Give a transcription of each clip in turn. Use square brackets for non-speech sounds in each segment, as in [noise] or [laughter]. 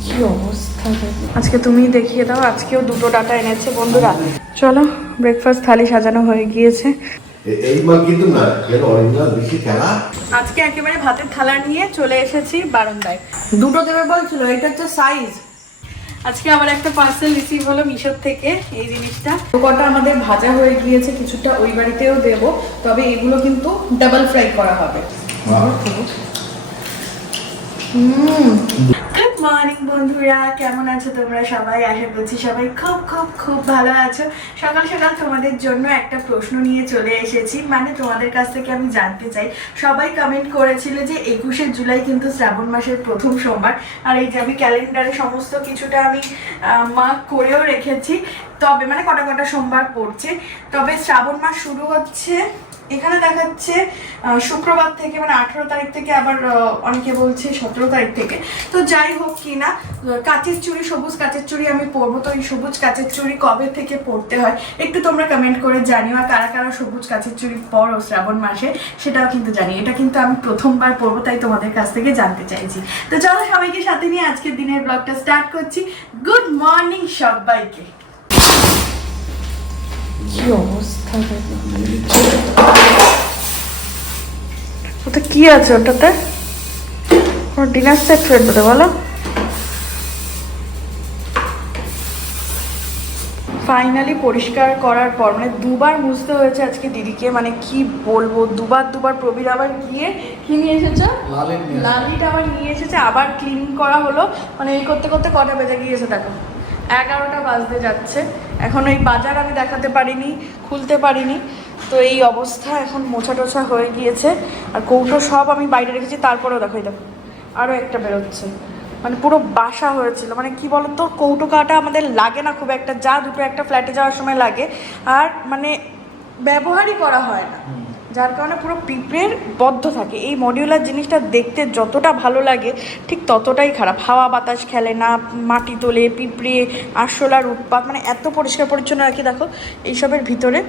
কি অবস্থা আজকে তুমি দেখিয়ে দাও আজকেও দুটো ডাটা এনেছে বন্ধুরা। চলো ব্রেকফাস্ট থালি সাজানো হয়ে গিয়েছে। এই মাল কিন্তু না যেন অরিজিনাল বেশি খেলা আজকে একেবারে ভাতের থালা নিয়ে চলে এসেছি বারান্দায়। দুটো দেবে বলছিল এটা হচ্ছে সাইজ আজকে আবার একটা পার্সেল রিসিভ হলো মিশোর থেকে এই জিনিসটা। কটা আমাদের ভাজা হয়ে গিয়েছে কিছুটা ওই বাড়িতেও দেব তবে এগুলো কিন্তু ডাবল ফ্রাই করা হবে। গুড মর্নিং বন্ধুরা। কেমন আছো তোমরা সবাই? আশা করছি সবাই খুব খুব খুব ভালো আছো। সকাল সকাল তোমাদের জন্য একটা প্রশ্ন নিয়ে চলে এসেছি। মানে তোমাদের কাছ থেকে আমি জানতে চাই, সবাই কমেন্ট করেছিল যে একুশে জুলাই কিন্তু শ্রাবণ মাসের প্রথম সোমবার। আর এই যে আমি ক্যালেন্ডারে সমস্ত কিছুটা আমি মার্ক করেও রেখেছি। তবে মানে কটা কটা সোমবার পড়ছে? তবে শ্রাবণ মাস শুরু হচ্ছে এখানে দেখাচ্ছে শুক্রবার থেকে মানে আঠেরো তারিখ থেকে আবার অনেকে বলছে সতেরো তারিখ থেকে। তো যাই হোক কি না কাচের চুড়ি সবুজ কাচের চুড়ি আমি পরবো। তো এই সবুজ কাচের চুড়ি কবে থেকে পড়তে হয়, একটু তোমরা কমেন্ট করে জানিও। আর কারা কারা সবুজ কাচের চুড়ি পরো শ্রাবণ মাসে, সেটাও কিন্তু জানি। এটা কিন্তু আমি প্রথমবার পরবো, তাই তোমাদের কাছ থেকে জানতে চাইছি। তো চলো সবাইকে সাথে নিয়ে আজকের দিনের ব্লগটা স্টার্ট করছি। গুড মর্নিং সবাইকে। কি অবস্থা কি আছে ওটাতে? ডিনার সেট ফেলবে বলো। ফাইনালি পরিষ্কার করার পর মানে দুবার মুছতে হয়েছে আজকে দিদিকে মানে কি বলব দুবার দুবার প্রবীর আবার গিয়ে কি নিয়ে এসেছে? লালিটা আবার নিয়ে এসেছে আবার ক্লিন করা হলো মানে এই করতে করতে কটা বেজে গিয়েছে দেখো। এগারোটা বাজতে যাচ্ছে। এখন ওই বাজার আমি দেখাতে পারিনি খুলতে পারিনি। তো এই অবস্থা এখন মোছা টোছা হয়ে গিয়েছে। আর কৌটো সব আমি বাইরে রেখেছি তারপরেও দেখো দেখো। আরও একটা বেরোচ্ছে। মানে পুরো বাসা হয়েছিল। মানে কি বলতো কৌটো কাটা আমাদের লাগে না খুব একটা। যা দুটো একটা ফ্ল্যাটে যাওয়ার সময় লাগে। আর মানে ব্যবহারই করা হয় না। যার কারণে পুরো পিঁপড়ের বদ্ধ থাকে। এই মডিউলার জিনিসটা দেখতে যতটা ভালো লাগে ঠিক ততটাই খারাপ। হাওয়া বাতাস খেলে না মাটি তোলে পিঁপড়ে আরশোলার উৎপাত মানে এত পরিষ্কার পরিচ্ছন্ন রাখি দেখো এইসবের ভিতরে।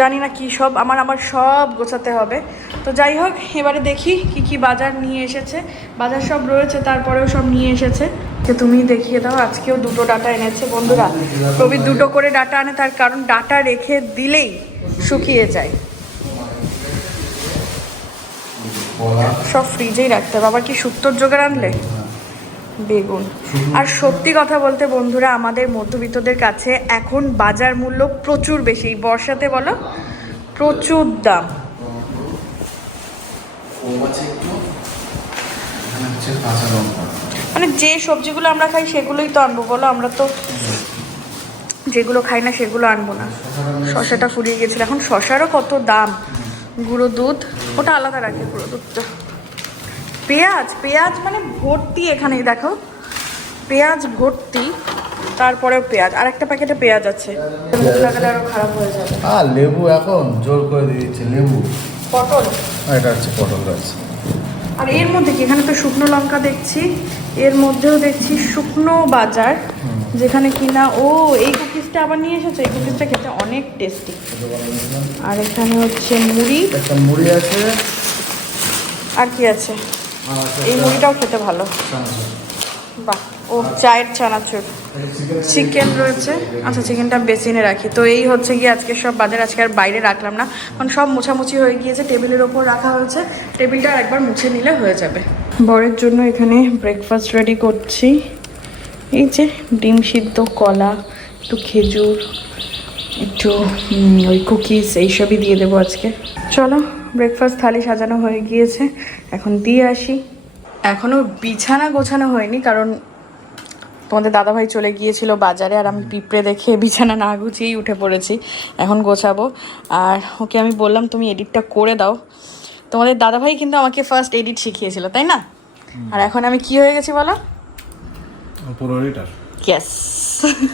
জানি না কি সব, আমার আমার সব গোছাতে হবে। তো যাই হোক, এবারে দেখি কি কি বাজার নিয়ে এসেছে। বাজার সব রয়েছে, তারপরেও সব নিয়ে এসেছে। যে তুমি দেখিয়ে দাও, আজকেও দুটো ডাটা এনেছে বন্ধুরা। প্রবীর দুটো করে ডাটা আনে, তার কারণ ডাটা রেখে দিলেই শুকিয়ে যায়। সব ফ্রিজেই রাখতে হবে। আবার কি শুক্তোর জোগাড় আনলে? বেগুন। আর সত্যি কথা বলতে বন্ধুরা আমাদের মধ্যবিত্তদের কাছে এখন বাজার মূল্য প্রচুর বেশি। বর্ষাতে বলো প্রচুর দাম। মানে যে সবজিগুলো আমরা খাই সেগুলোই তো আনব বলো আমরা তো যেগুলো খাই না সেগুলো আনব না। শশাটা ফুরিয়ে গেছিল এখন শশারও কত দাম। গুঁড়ো দুধ ওটা আলাদা রাখি গুঁড়ো দুধটা। পেঁয়াজ পেঁয়াজ মানে ভর্তি এখানেই দেখো। পেঁয়াজ ভর্তি তারপরেও পেঁয়াজ। আর একটা প্যাকেটে পেঁয়াজ আছে। আরও খারাপ হয়ে যাবে। আর লেবু এখন জোর করে দিয়ে দিচ্ছে লেবু। পটল? এটা হচ্ছে পটল গাছ। আর এর মধ্যে কি? এখানে তো শুকনো লঙ্কা দেখছি। এর মধ্যেও দেখছি শুকনো বাজার যেখানে কিনা ও এই কুকিজটা আবার নিয়ে এসেছে? এই কুকিজটা খেতে অনেক টেস্টি। আর এখানে হচ্ছে মুড়ি। একটা মুড়ি আছে। আর কি আছে? এই মুড়িটাও খেতে ভালো। বাহ ও চায়ের চানাচুর চিকেন চিকেন রয়েছে। আচ্ছা চিকেনটা বেসিনে রাখি। তো এই হচ্ছে গিয়ে আজকে সব বাজার আজকে আর বাইরে রাখলাম না। কারণ সব মোছামুছি হয়ে গিয়েছে টেবিলের ওপর রাখা হয়েছে। টেবিলটা একবার মুছে নিলে হয়ে যাবে। বরের জন্য এখানে ব্রেকফাস্ট রেডি করছি। এই যে ডিম সিদ্ধ কলা একটু খেজুর একটু ওই কুকিজ এইসবই দিয়ে দেবো আজকে। চলো। ব্রেকফাস্ট থালি সাজানো হয়ে গিয়েছে। এখন দিয়ে আসি। এখনও বিছানা গোছানো হয়নি কারণ তোমাদের দাদাভাই চলে গিয়েছিল বাজারে আর আমি পিঁপড়ে দেখে বিছানা না গুছিয়েই উঠে পড়েছি। এখন গোছাবো। আর ওকে আমি বললাম তুমি এডিটটা করে দাও। তোমাদের দাদাভাই কিন্তু আমাকে ফার্স্ট এডিট শিখিয়েছিল তাই না? আর এখন আমি কি হয়ে গেছি বলো? ইয়েস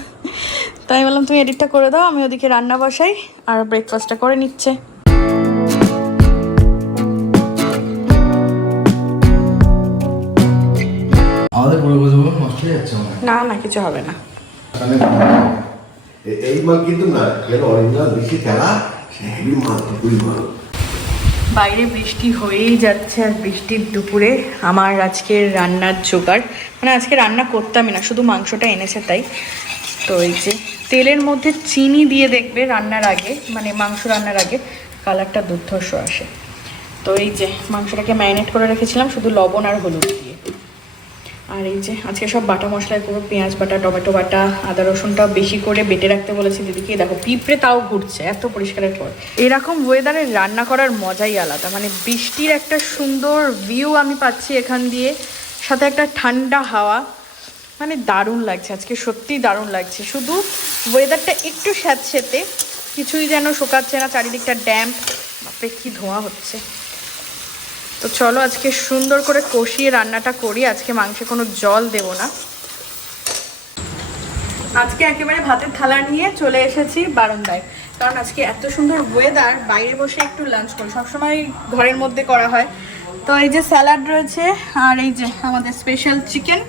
[laughs] তাই বললাম তুমি এডিটটা করে দাও আমি ওদিকে রান্না বসাই আর ব্রেকফাস্টটা করে নিচ্ছে। আমাদের পুরো বুঝব নষ্ট হয়ে যাচ্ছে না না কিছু হবে না। এই মাল কিন্তু না যেন অরিজিনাল বেশি খেলা হেভি মাল খুবই মাল। বাইরে বৃষ্টি হয়েই যাচ্ছে আর বৃষ্টির দুপুরে আমার আজকের রান্নার জোগাড়। মানে আজকে রান্না করতামই না শুধু মাংসটা এনেছে তাই। তো এই যে তেলের মধ্যে চিনি দিয়ে দেখবে রান্নার আগে মানে মাংস রান্নার আগে কালারটা দুর্ধর্ষ আসে। তো এই যে মাংসটাকে ম্যারিনেট করে রেখেছিলাম শুধু লবণ আর হলুদ দিয়ে। আর এই যে আজকে সব বাটা মশলায় পুরো পেঁয়াজ বাটা, টমেটো বাটা, আদা রসুনটা বেশি করে বেটে রাখতে বলেছি। দিদিকে দেখো, পিঁপড়ে তাও ঘুরছে, এত পরিষ্কারের পর। এরকম ওয়েদারে রান্না করার মজাই আলাদা। মানে বৃষ্টির একটা সুন্দর ভিউ আমি পাচ্ছি এখান দিয়ে। সাথে একটা ঠান্ডা হাওয়া। মানে দারুণ লাগছে, আজকে সত্যিই দারুণ লাগছে। শুধু ওয়েদারটা একটু স্যাঁতসেতে, কিছুই যেন শোকাচ্ছে না, চারিদিকটা ড্যাম্প বাপরে, কি ধোঁয়া হচ্ছে। তো চলো আজকে সুন্দর করে কষিয়ে রান্নাটা করি। আজকে মাংসে কোনো জল দেব না। আজকে একেবারে ভাতের থালা নিয়ে চলে এসেছি বারান্দায়। কারণ আজকে এত সুন্দর ওয়েদার বাইরে বসে একটু লাঞ্চ করি। সবসময় ঘরের মধ্যে করা হয়। তো এই যে স্যালাড রয়েছে, আর এই যে আমাদের স্পেশাল চিকেন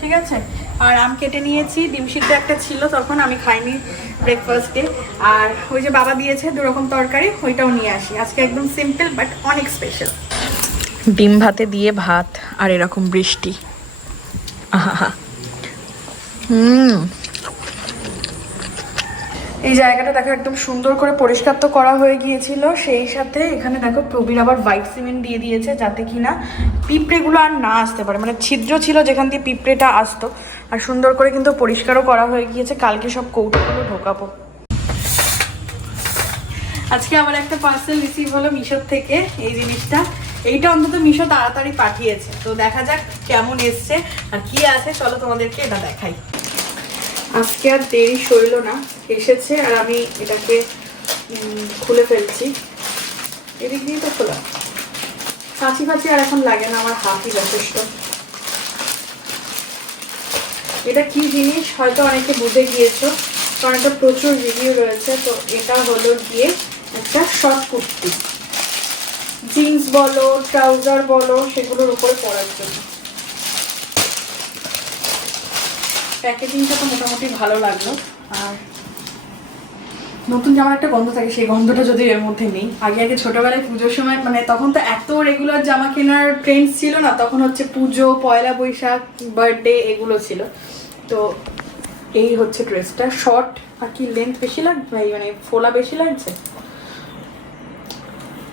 ঠিক আছে? আর আম কেটে নিয়েছি, ডিম সিদ্ধ একটা ছিল, তখন আমি খাইনি ব্রেকফাস্টে আর ওই যে বাবা দিয়েছে দু রকম তরকারি, ওইটাও নিয়ে আসি। আজকে একদম সিম্পল বাট অনেক স্পেশাল ডিম ভাতে দিয়ে ভাত আর এরকম বৃষ্টি। হুম। এই জায়গাটা দেখো একদম সুন্দর করে পরিষ্কার তো করা হয়ে গিয়েছিল। সেই সাথে এখানে দেখো প্রবীর আবার হোয়াইট সিমেন্ট দিয়ে দিয়েছে যাতে কিনা পিঁপড়েগুলো আর না আসতে পারে। মানে ছিদ্র ছিল যেখান দিয়ে পিঁপড়েটা আসতো। আর সুন্দর করে কিন্তু পরিষ্কারও করা হয়ে গিয়েছে। কালকে সব কৌটোগুলো ঢোকাবো। আজকে আবার একটা পার্সেল রিসিভ হলো মিশোর থেকে। এই জিনিসটা এইটা অন্তত মিশো তাড়াতাড়ি পাঠিয়েছে। তো দেখা যাক কেমন এসছে আর কি আছে। চলো তোমাদেরকে এটা দেখাই। আজকে আর দেরি সইল না। এসেছে আর আমি এটাকে খুলে ফেলছি। এদিক দিয়ে তো খোলা। কাছি ফাঁচি আর এখন লাগে না, আমার হাতই যথেষ্ট। এটা কি জিনিস? হয়তো অনেকে বুঝে গিয়েছো, কারণ এটা প্রচুর রিভিউ রয়েছে। তো এটা হলো গিয়ে একটা শর্ট কুর্তি। জিন্স বলো ট্রাউজার বলো, সেগুলোর উপরে পরার জন্য। প্যাকেজিংটা তো মোটামুটি ভালো লাগল। আর নতুন জামার একটা গন্ধ থাকে, সেই গন্ধটা যদি এর মধ্যে নেই। আগে আগে ছোটবেলায় পুজোর সময় মানে তখন তো এত রেগুলার জামা কেনার ট্রেন্ড ছিল না, তখন হচ্ছে পুজো, পয়লা বৈশাখ বার্থডে এগুলো ছিল। তো এই হচ্ছে ড্রেসটা শর্ট আর কি লেন্থ বেশি লাগবে মানে ফোলা বেশি লাগছে?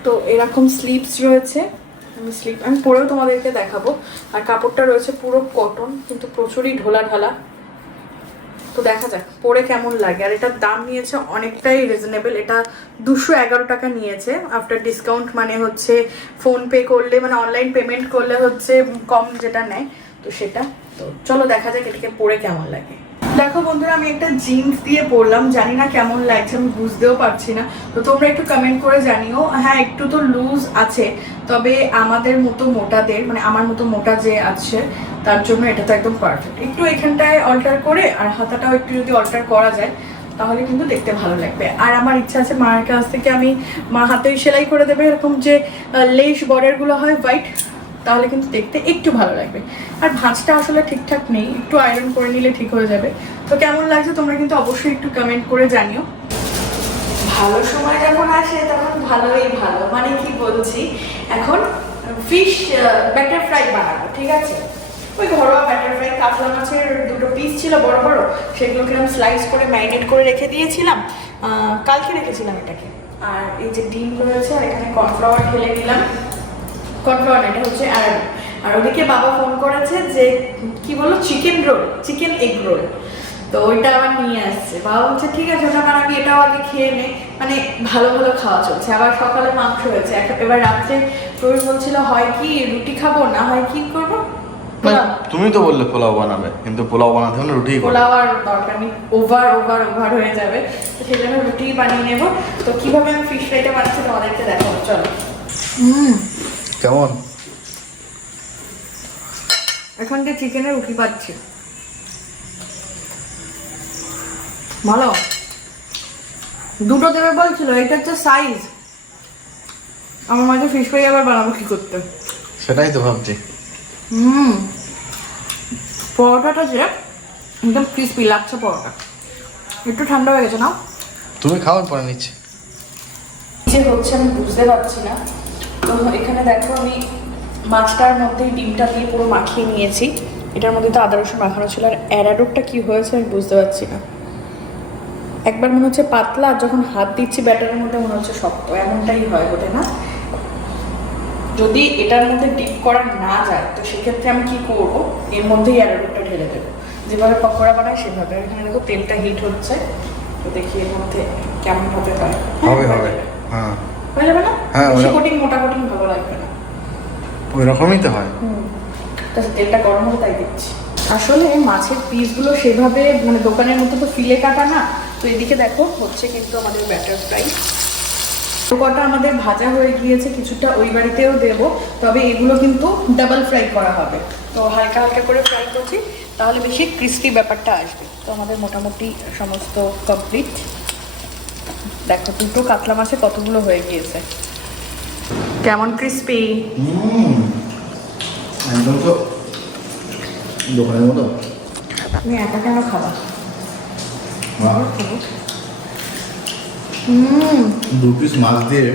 তো এরকম স্লিপস রয়েছে। আমি স্লিপ আমি পরেও তোমাদেরকে দেখাবো। আর কাপড়টা রয়েছে পুরো কটন কিন্তু প্রচুরই ঢোলা ঢালা তো দেখা যাক, পরে কেমন লাগে। আর এটার দাম নিয়েছে অনেকটাই রিজনেবল এটা দুশো এগারো টাকা নিয়েছে। আফটার ডিসকাউন্ট মানে হচ্ছে ফোন পে করলে মানে অনলাইন পেমেন্ট করলে হচ্ছে কম যেটা নেয়, তো সেটা। তো চলো দেখা যাক এটাকে পরে কেমন লাগে। দেখো বন্ধুরা, আমি একটা জিন্স দিয়ে পরলাম, জানি না কেমন লাগছে, আমি বুঝতেও পারছি না। তো তোমরা একটু কমেন্ট করে জানিও। হ্যাঁ একটু তো লুজ আছে, তবে আমাদের মতো মোটাদের মানে আমার মতো মোটা যে আছে, তার জন্য এটা তো একদম পারফেক্ট একটু এখানটায় অল্টার করে, আর হাতাটাও একটু যদি অল্টার করা যায়, তাহলে কিন্তু দেখতে ভালো লাগবে। আর আমার ইচ্ছা আছে মায়ের কাছ থেকে আমি মা হাতেই সেলাই করে দেবে, এরকম যে লেস বর্ডারগুলো হয় হোয়াইট তাহলে কিন্তু দেখতে একটু ভালো লাগবে। আর ভাঁজটা আসলে ঠিকঠাক নেই, একটু আয়রন করে নিলে ঠিক হয়ে যাবে। তো কেমন লাগছে তোমরা কিন্তু অবশ্যই একটু কমেন্ট করে জানিও। ভালো সময় যখন আসে, তখন ভালোই ভালো। মানে কি বলছি, এখন ফিশ ব্যাটার ফ্রাই বানাবো, ঠিক আছে? ওই ঘরোয়া ব্যাটার ফ্রাই কাতলা মাছের দুটো পিস ছিল বড় বড়, সেগুলোকে আমি স্লাইস করে ম্যারিনেট করে রেখে দিয়েছিলাম। কালকে রেখেছিলাম এটাকে। আর এই যে ডিম রয়েছে, আর এখানে কর্নফ্লাওয়ার ঢেলে দিলাম। কনফার্ম এটা হচ্ছে অ্যারাবিক আর ওদিকে বাবা ফোন করেছে যে কি বলল? Chicken roll chicken egg roll তো ওইটা আবার নিয়ে আসছে। বাবা বলছে ঠিক আছে ওটা বানাবি এটাও আগে খেয়ে নে। মানে ভালো ভালো খাওয়া চলছে। আবার সকালে মাংস হয়েছে। এক- এবার রাত্রে প্রবীর বলছিল হয় কি রুটি খাব না হয় কি করব? পোলাও। তুমি তো বললে পোলাও বানাবে কিন্তু পোলাও বানাতে হলে রুটি পোলাও আর দরকার নেই। ওভার ওভার ওভার হয়ে যাবে। তো সেই জন্য রুটি বানিয়ে নেব। তো কীভাবে আমি ফিশ ফ্রাইটা বানাচ্ছি তোমাদেরকে দেখাবো? চলো। হুম। কেমন? এখন যে চিকেনের রুটি পাচ্ছি। ভালো? দুটো দেবে বলছিল এটা হচ্ছে সাইজ আমার মাঝে ফিশ ফ্রাই আবার বানাবো কি করতে? সেটাই তো ভাবছি। হুম। পরোটাটা যে একদম ক্রিস্পি লাগছে পরোটা। একটু ঠান্ডা হয়ে গেছে না তুমি খাওয়ার পরে নিচ্ছি। যে হচ্ছে আমি বুঝতে পারছি না। তো এখানে দেখো আমি মাছটার মধ্যে ডিমটা দিয়ে পুরো মাখিয়ে নিয়েছি। এটার মধ্যে তো আদা, রসুন মাখানো ছিল। আর অ্যারাডোরটা কি হয়েছে আমি বুঝতে পারছি না। একবার মনে হচ্ছে পাতলা, আর যখন হাত দিচ্ছি ব্যাটারের মধ্যে মনে হচ্ছে শক্ত। এমনটাই হয় বোধহয় না? যদি এটার মধ্যে ডিপ করা না যায়, তো সেক্ষেত্রে আমি কি করব? এর মধ্যেই অ্যারারুটটা ঢেলে দেবো। যেভাবে পকোড়া বানায় সেভাবে। এখানে দেখো তেলটা হিট হচ্ছে। তো দেখি এর মধ্যে কেমন হতে পারে। হবে হবে। হ্যাঁ। হয়ে যাবে না? হ্যাঁ, বেশি কোটিং মোটা কোটিং ভালো লাগবে না। ওই রকমই তো হয়। হুম। তেলটা গরম হলে তাই দিচ্ছি। আসলে মাছের পিসগুলো সেভাবে মানে দোকানের মতো তো ফিলে কাটা না। তো এদিকে দেখো হচ্ছে কিন্তু আমাদের ব্যাটার ফ্রাই কটা আমাদের ভাজা হয়ে গিয়েছে কিছুটা ওই বাড়িতেও দেবো। তবে এগুলো কিন্তু ডাবল ফ্রাই করা হবে। তো হালকা হালকা করে ফ্রাই করছি তাহলে বেশি ক্রিস্পি ব্যাপারটা আসবে। তো আমাদের মোটামুটি সমস্ত কমপ্লিট দেখো দুটো কাতলা মাছে কতগুলো হয়ে গিয়েছে। কেমন ক্রিস্পি একদম তো দোকানের মতো। তুমি একা কেন খাবা? হুম। দু পিস মাছ দিয়ে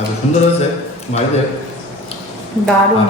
এত সুন্দর হয়েছে বাড়িতে। দারুণ।